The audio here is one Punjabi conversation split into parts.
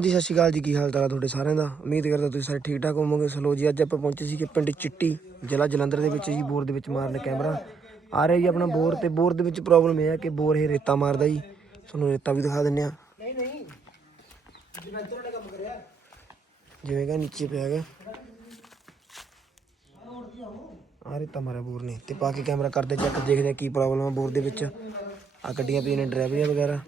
ਜੀ, ਸਤਿ ਸ਼੍ਰੀ ਅਕਾਲ ਜੀ, ਕੀ ਹਾਲ ਚਾਲ ਤੁਹਾਡੇ ਸਾਰਿਆਂ ਦਾ? ਉਮੀਦ ਕਰਦਾ ਤੁਸੀਂ ਸਾਰੇ ਠੀਕ ਠਾਕ ਹੋਵੋਗੇ। ਸਲੋ ਜੀ, ਅੱਜ ਆਪਾਂ ਪਹੁੰਚੇ ਸੀ ਕਿ ਪਿੰਡ ਚਿੱਟੀ, ਜ਼ਿਲ੍ਹਾ ਜਲੰਧਰ ਦੇ ਵਿੱਚ ਜੀ, ਬੋਰ ਦੇ ਵਿੱਚ ਮਾਰਨ ਕੈਮਰਾ। ਆ ਰਿਹਾ ਜੀ ਆਪਣਾ ਬੋਰ ਤੇ ਬੋਰ ਦੇ ਵਿੱਚ ਪ੍ਰੋਬਲਮ ਇਹ ਆ ਕਿ ਬੋਰ ਇਹ ਰੇਤਾ ਮਾਰਦਾ ਜੀ। ਤੁਹਾਨੂੰ ਰੇਤਾ ਵੀ ਦਿਖਾ ਦਿੰਨੇ ਆ। ਨਹੀਂ ਨਹੀਂ ਜਿਵੇਂ ਕਿ ਨੀਚੇ ਪਿਆ ਗਿਆ ਆ ਰੇਤਾ ਮਾਰਿਆ ਬੋਰ ਨੇ। ਤੇ ਪਾ ਕੇ ਕੈਮਰਾ ਕਰਦੇ ਚੈੱਕ ਦੇਖਦੇ ਆ ਕੀ ਪ੍ਰੋਬਲਮ ਆ ਬੋਰ ਦੇ ਵਿੱਚ। ਆ ਗੱਡੀਆਂ ਪਈਆਂ ਨੇ, ਡਰਾਈਵਰੀਆਂ ਵਗੈਰਾ।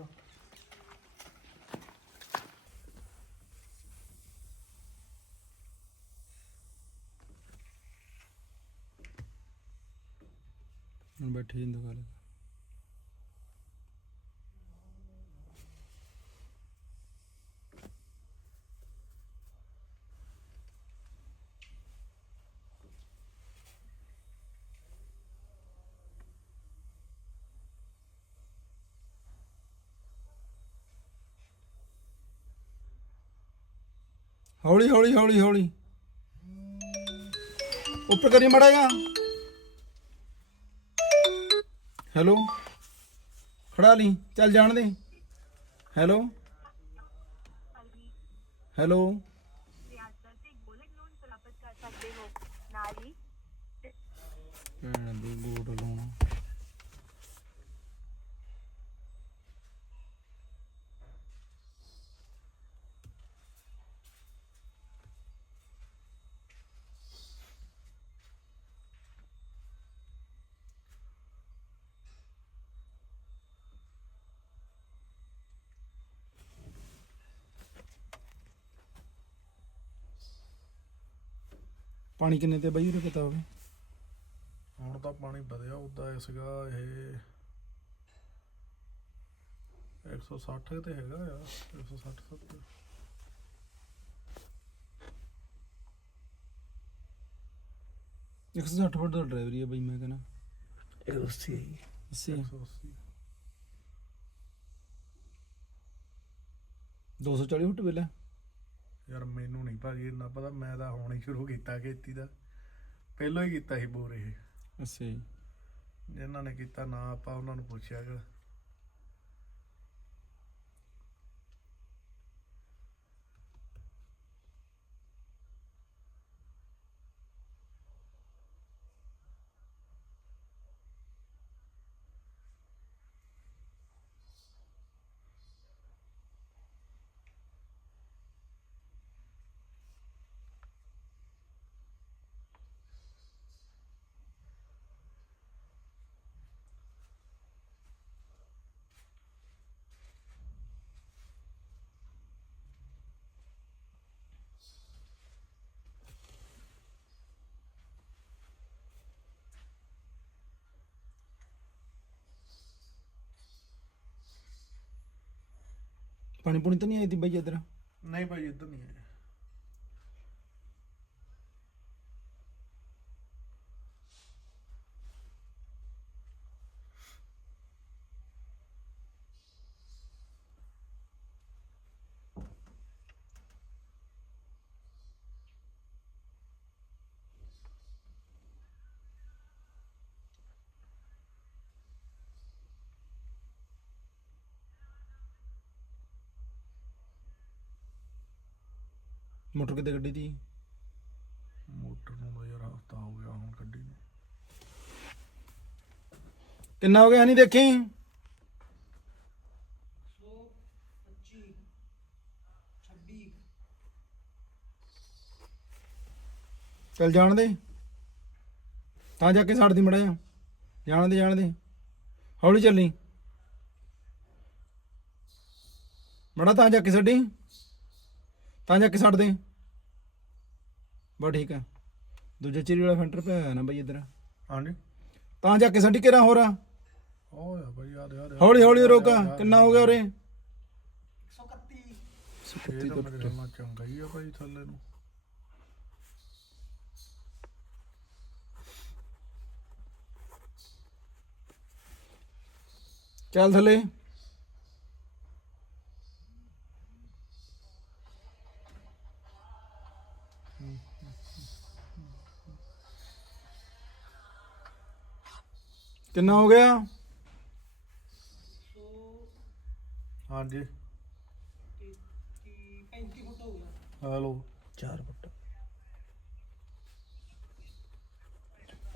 ਹੁਣ ਬੈਠੀ ਜਿੰਦ ਹੌਲੀ ਹੌਲੀ ਹੌਲੀ ਹੌਲੀ। ਉੱਪਰ ਕਰੀ ਮੜਾ ਜਾ ਹੈਲੋ? ਖੜਾ ਲਈ ਚੱਲ ਜਾਣ ਦੇ। ਹੈਲੋ? ਹੈਲੋ? ਭੈਣ ਦੀ ਗੋਟ ਲਾਉਣਾ ਪਾਣੀ ਕਿੰਨੇ ਤੇ ਬਈ ਉਹਦੇ ਪਤਾ ਹੋਵੇ? ਹੁਣ ਤਾਂ ਪਾਣੀ ਵਧਿਆ ਉਦਾਂ ਸੀਗਾ ਇਹ 160 ਤੇ ਹੈਗਾ ਆ 160 70 160 ਫੁੱਟ ਦਾ ਡਰਾਈਵਰੀ ਹੈ ਬਈ ਮੈਂ ਕਹਿੰਦਾ। ਇਹ ਦੋਸਤੀ ਹੈ ਜੀ। 80 180 240 ਫੁੱਟ ਵੇਲਾ ਯਾਰ ਮੈਨੂੰ ਨਹੀਂ ਭਾਜੀ ਇੰਨਾ ਪਤਾ ਮੈਂ ਤਾਂ ਹੁਣ ਹੀ ਸ਼ੁਰੂ ਕੀਤਾ ਖੇਤੀ ਦਾ। ਪਹਿਲਾਂ ਹੀ ਕੀਤਾ ਸੀ ਬੋਰ ਇਹ। ਅੱਛਾ ਜੀ। ਜਿਨ੍ਹਾਂ ਨੇ ਕੀਤਾ ਨਾ ਆਪਾਂ ਉਹਨਾਂ ਨੂੰ ਪੁੱਛਿਆ ਗਾ। ਪਾਣੀ ਪੂਣੀ ਤਾਂ ਨਹੀਂ ਆਈ ਤੀ ਬਾਈ ਇੱਧਰ? ਨਹੀਂ ਭਾਜੀ ਇੱਧਰ ਨਹੀਂ ਆਇਆ। ਮੋਟਰ ਕਿਤੇ ਗੱਡੀ ਦੀ ਮੋਟਰ ਨੂੰ ਤਾਂ ਯਾਰ ਹਫਤਾ ਹੋ ਗਿਆ ਹੁਣ ਗੱਡੀ ਨੂੰ। ਕਿੰਨਾ ਹੋ ਗਿਆ ਨਹੀਂ ਦੇਖੀ? ਚੱਲ ਜਾਣ ਦੇ। ਤਾਂ ਜਾ ਕੇ ਛੱਡ ਦੀ ਮੜਾ ਜਾ। ਜਾਣ ਦੇ ਜਾਣ ਦੇ। ਹੌਲੀ ਚੱਲੀ। ਮੜਾ ਤਾਂ ਜਾ ਕੇ ਛੱਡੀ ਤਾਂ ਜਾ ਕੇ ਛੱਡ ਦੇ ਬਸ ਠੀਕ ਆ। ਦੂਜੇ ਚਿਰੀ ਵਾਲਾ ਫੈਂਟਰ ਪਿਆ ਹੋਇਆ ਨਾ ਬਈ ਇੱਧਰ। ਹਾਂਜੀ। ਤਾਂ ਜਾ ਕੇ ਛੱਡੀ ਕਿਹੜਾ ਹੋ ਰਾ ਉਹ ਆ ਭਾਈ ਯਾਰ ਯਾਰ ਹੌਲੀ ਹੌਲੀ ਰੋਕਾ ਕਿੰਨਾ ਹੋ ਗਿਆ ਉਰੇ? ਇਹ ਤਾਂ ਮੇਰੇ ਨਾਲ ਚੰਗਾ ਹੀ ਆ ਭਾਈ ਥੱਲੇ ਨੂੰ। ਚੱਲ ਥੱਲੇ। ਕਿੰਨਾ ਹੋ ਗਿਆ? ਹਾਂਜੀ। ਹਲੋ। 4 ਫੁੱਟ।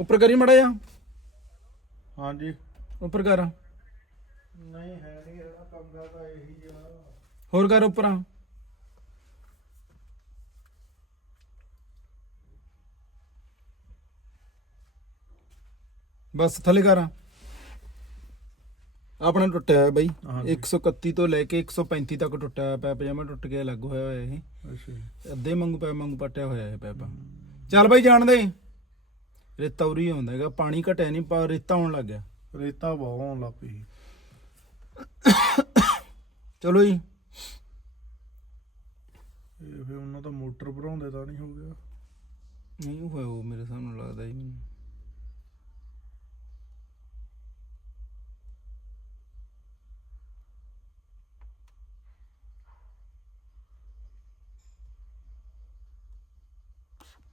ਉੱਪਰ ਕਰੀ ਮੜਾ ਜਾ ਹਾਂਜੀ। ਉੱਪਰ ਕਰ। ਨਹੀਂ ਹੈ ਨਹੀਂ ਇਹਦਾ ਪੰਗਾ ਤਾਂ ਇਹੀ ਜਿਹਾ ਹੋਰ ਕਰ ਉੱਪਰ। ਬਸ ਥੱਲੇ ਕਰ ਆਪਣਾ ਟੁੱਟਿਆ ਹੋਇਆ ਬਾਈ। ਹਾਂਜੀ। 131 ਤੋਂ ਲੈ ਕੇ 135 ਤੱਕ ਟੁੱਟਿਆ ਹੋਇਆ ਪੈਪ ਜਮਾ ਟੁੱਟ ਕੇ ਅਲੱਗ ਹੋਇਆ ਹੋਇਆ ਇਹ। ਅੱਛਾ ਜੀ। ਅੱਧੇ ਮੰਗੂ ਪੈਪ ਮੰਗੂ ਪੱਟਿਆ ਹੋਇਆ ਇਹ ਪੈਪ ਚੱਲ ਬਾਈ ਜਾਣ ਦੇ। ਰੇਤਾ ਉਰੀ ਆਉਂਦਾ ਹੈਗਾ ਪਾਣੀ ਘਟਿਆ ਨਹੀਂ ਪਰ ਰੇਤਾ ਆਉਣ ਲੱਗ ਗਿਆ। ਰੇਤਾ ਬਹੁਤ ਆਉਣ ਲੱਗ ਪਈ। ਚਲੋ ਜੀ। ਇਹ ਫਿਰ ਉਹਨਾਂ ਦਾ ਮੋਟਰ ਭਰਾਉਂਦੇ ਤਾਂ ਨਹੀਂ ਹੋ ਗਿਆ। ਨਹੀਂ ਹੋਇਆ ਉਹ ਮੇਰੇ ਸਾਹਮਣੇ ਲੱਗਦਾ ਜੀ ਮੈਨੂੰ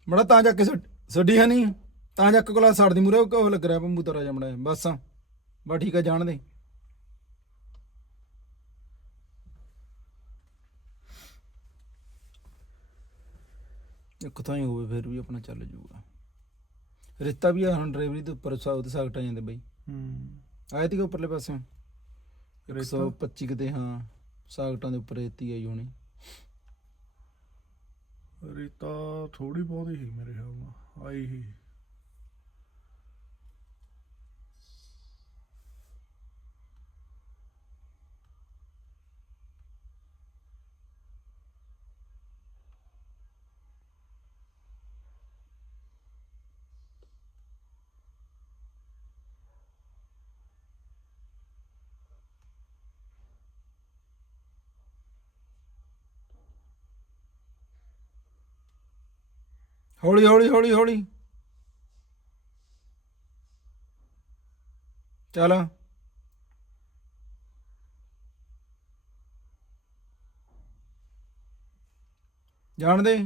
ਮੜਾ ਤਾਂ ਜਾ ਕੇ ਸੱਡੀ ਹੈ ਨਹੀਂ ਤਾਂ ਜਾ ਕੇ ਕੋਲਾ ਸੜ ਦੀ ਮੂਰੇ ਉਹ ਲੱਗ ਰਿਹਾ ਪੰਬੂ ਤਰਾ ਜਮੜਾ ਬਸ ਬਸ ਠੀਕ ਆ ਜਾਣ ਦੇ। ਇੱਕ ਤਾਂ ਹੀ ਹੋਵੇ ਫਿਰ ਵੀ ਆਪਣਾ ਚੱਲ ਜੂਗਾ। ਰੇਤਾ ਵੀ ਆ ਹੁਣ ਡਰਾਈਵਰੀ ਦੇ ਉੱਪਰ ਸਾਊਥ ਸਾਕਟਾ ਜਾਂਦੇ ਬਈ। ਹੂੰ। ਆਏ ਤੀ ਉੱਪਰਲੇ ਪਾਸੇ? ਰੇਤਾ? 125 ਕਿਤੇ ਹਾਂ। ਸਾਕਟਾਂ ਦੇ ਉੱਪਰ ਰੇਤੀ ਆਈ ਹੋਣੀ। ਰੇਤਾ ਥੋੜੀ ਬਹੁਤੀ ਸੀ ਮੇਰੇ ਖਿਆਲ ਨਾਲ ਆਈ ਹੀ ਹੌਲੀ ਹੌਲੀ ਹੌਲੀ ਹੌਲੀ। ਚੱਲ। ਜਾਣ ਦੇ।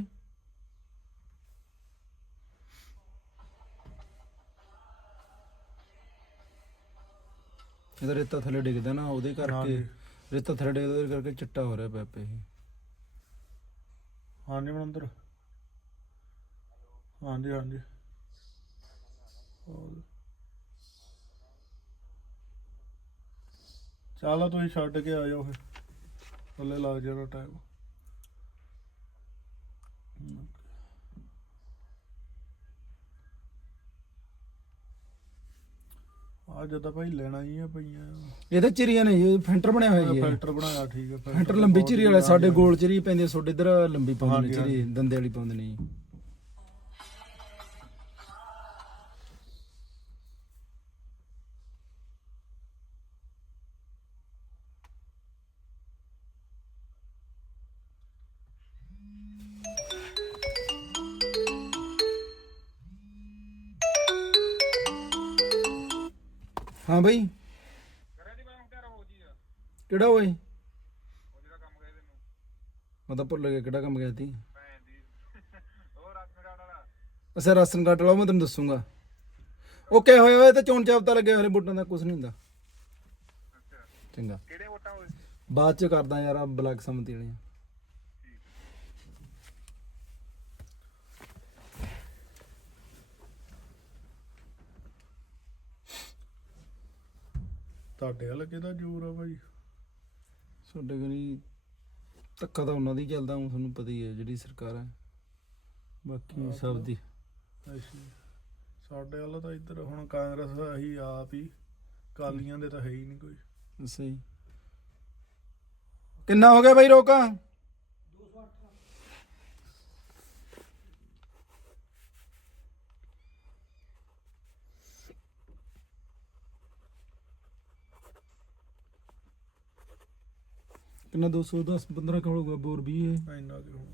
ਇਹਦਾ ਰੇਤਾ ਥੱਲੇ ਡਿੱਗਦਾ ਨਾ ਉਹਦੇ ਕਰਕੇ। ਰੇਤਾ ਥੱਲੇ ਡਿੱਗਦਾ ਉਹਦੇ ਕਰਕੇ ਚਿੱਟਾ ਹੋ ਰਿਹਾ ਪੈਪੇ ਇਹ। ਹਾਂਜੀ ਮਨੰਦਰ ਹਾਂਜੀ ਹਾਂਜੀ। ਚੱਲ ਤੁਸੀਂ ਛੱਡ ਕੇ ਆ ਜਾਓ ਫਿਰ। ਥੱਲੇ ਲੱਗ ਜਾਣਾ ਟਾਈਮ ਆ ਜਦਾਂ ਭਾਈ ਲੈਣਾ ਹੀ ਆ ਪਈਆਂ। ਇਹਦੇ ਚਿਰੀਆਂ ਨੇ ਜੀ ਫੈਂਟਰ ਬਣਿਆ ਹੋਇਆ ਜੀ ਇਹ। ਫਿਲਟਰ ਬਣਾਇਆ ਠੀਕ ਹੈ ਫੈਂਟਰ ਲੰਬੀ ਚਿਰੀ ਵਾਲਾ ਸਾਡੇ ਗੋਲ ਚਿਰੀ ਪੈਂਦੀ ਤੁਹਾਡੇ ਇਧਰ ਲੰਬੀ ਪਾਉਂਦੇ ਨੇ ਚਿਰੀ ਦੰਦੇ ਵਾਲੀ ਪਾਉਂਦੇ ਨੇ ਜੀ। ਹਾਂ ਬਈ। ਕਿਹੜਾ ਓਏ? ਮੈਂ ਤਾਂ ਭੁੱਲ ਗਿਆ ਕਿਹੜਾ ਕੰਮ ਗਿਆ ਸੀ। ਅੱਛਾ ਰਾਸ਼ਨ ਕਾਰਡ ਵਾਲਾ ਉਹ ਮੈਂ ਤੈਨੂੰ ਦੱਸੂਗਾ। ਕਿਆ ਹੋਇਆ ਹੋਇਆ ਤੇ ਚੋਣ ਚਾਪਤਾ ਲੱਗਿਆ ਹਰੇ ਬੁੱਟਾਂ ਦਾ ਕੁਝ ਨਹੀਂ ਹੁੰਦਾ। ਚੰਗਾ। ਕਿਹੜੇ ਵੋਟਾਂ ਹੋਏ ਬਾਅਦ ਚ ਕਰਦਾ ਯਾਰ ਆ ਬਲਾਕ ਸਮਤੀ ਵਾਲੀਆਂ। ਤੁਹਾਡੇ ਵਾਲਾ ਕਿਹਦਾ ਜ਼ੋਰ ਆ ਭਾਈ ਸਾਡੇ ਕੋਲ ਧੱਕਾ ਤਾਂ ਉਹਨਾਂ ਦੀ ਚੱਲਦਾ ਹੁਣ ਤੁਹਾਨੂੰ ਪਤਾ ਹੀ ਹੈ ਜਿਹੜੀ ਸਰਕਾਰ ਹੈ। ਬਾਕੀ ਸਭ ਦੀ। ਅੱਛਾ। ਸਾਡੇ ਵਾਲਾ ਤਾਂ ਇੱਧਰ ਹੁਣ ਕਾਂਗਰਸ ਆਹੀ ਆਪ ਹੀ ਕਾਲੀਆਂ ਦੇ ਤਾਂ ਹੈ ਹੀ ਨਹੀਂ ਕੋਈ। ਸਹੀ। ਕਿੰਨਾ ਹੋ ਗਿਆ ਬਾਈ ਰੋਕਾ? ਕਿੰਨਾ 210 15 ਕਾ ਹੋਊਗਾ? ਬੋਰ ਵੀ ਇਹ ਇੰਨਾ ਕਿ ਹੁਣ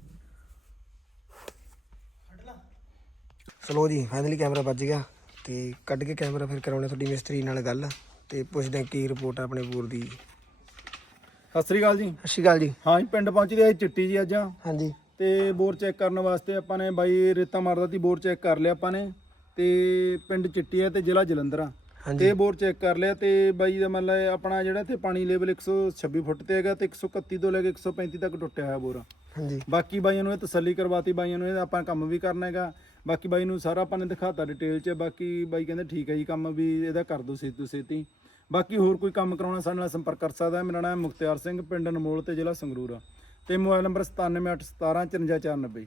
ਚਲੋ ਜੀ ਫਾਈਨਲੀ ਕੈਮਰਾ ਵੱਜ ਗਿਆ ਤੇ ਕੱਢ ਕੇ ਕੈਮਰਾ ਫਿਰ ਕਰਾਉਣੇ ਤੁਹਾਡੀ ਮਿਸਤਰੀ ਨਾਲ ਗੱਲ ਤੇ ਪੁੱਛਦੇ ਹਾਂ ਕੀ ਰਿਪੋਰਟ ਆ ਆਪਣੇ ਬੋਰ ਦੀ। ਸਤਿ ਸ੍ਰੀ ਅਕਾਲ ਜੀ। ਸਤਿ ਸ਼੍ਰੀ ਅਕਾਲ ਜੀ। ਹਾਂ ਜੀ ਪਿੰਡ ਪਹੁੰਚ ਗਏ ਚਿੱਟੀ ਜੀ ਅੱਜ। ਹਾਂਜੀ। ਤੇ ਬੋਰ ਚੈੱਕ ਕਰਨ ਵਾਸਤੇ ਆਪਾਂ ਨੇ ਬਾਈ ਰੇਤਾ ਮਾਰਦਾ ਸੀ ਬੋਰ ਚੈੱਕ ਕਰ ਲਿਆ ਆਪਾਂ ਨੇ। ਤੇ ਪਿੰਡ ਚਿੱਟੀ ਹੈ ਤੇ ਜ਼ਿਲ੍ਹਾ ਜਲੰਧਰ ਆ। ਤੇ ਬੋਰ ਚੈੱਕ ਕਰ ਲਿਆ ਤੇ ਬਾਈ ਦਾ ਮਤਲਬ ਆਪਣਾ ਜਿਹੜਾ ਇੱਥੇ ਪਾਣੀ ਲੈਵਲ 126 ਫੁੱਟ ਤੇ ਹੈਗਾ ਤੇ 131 ਤੋਂ ਲੈ ਕੇ 135 ਤੱਕ ਟੁੱਟਿਆ ਹੋਇਆ ਬੋਰ। ਹਾਂਜੀ। ਬਾਕੀ ਬਾਈਆਂ ਨੂੰ ਇਹ ਤਸੱਲੀ ਕਰਵਾਤੀ ਬਾਈਆਂ ਨੂੰ ਇਹ ਆਪਾਂ ਕੰਮ ਵੀ ਕਰਨਾ ਹੈਗਾ। ਬਾਕੀ ਬਾਈ ਨੂੰ ਸਾਰਾ ਆਪਾਂ ਨੇ ਦਿਖਾਤਾ ਡਿਟੇਲ 'ਚ ਬਾਕੀ ਬਾਈ ਕਹਿੰਦੇ ਠੀਕ ਹੈ ਜੀ ਕੰਮ ਵੀ ਇਹਦਾ ਕਰ ਦੋ ਛੇਤੀ ਤੋਂ ਛੇਤੀ ਬਾਕੀ ਹੋਰ ਕੋਈ ਕੰਮ ਕਰਾਉਣਾ ਸਾਡੇ ਨਾਲ ਸੰਪਰਕ ਕਰ ਸਕਦਾ ਹੈ। ਮੇਰਾ ਨਾਮ ਮੁਖਤਿਆਰ ਸਿੰਘ ਪਿੰਡ ਅਨਮੋਲ ਤੇ ਜ਼ਿਲ੍ਹਾ ਸੰਗਰੂਰ। ਤੇ ਮੋਬਾਈਲ ਨੰਬਰ 9781175490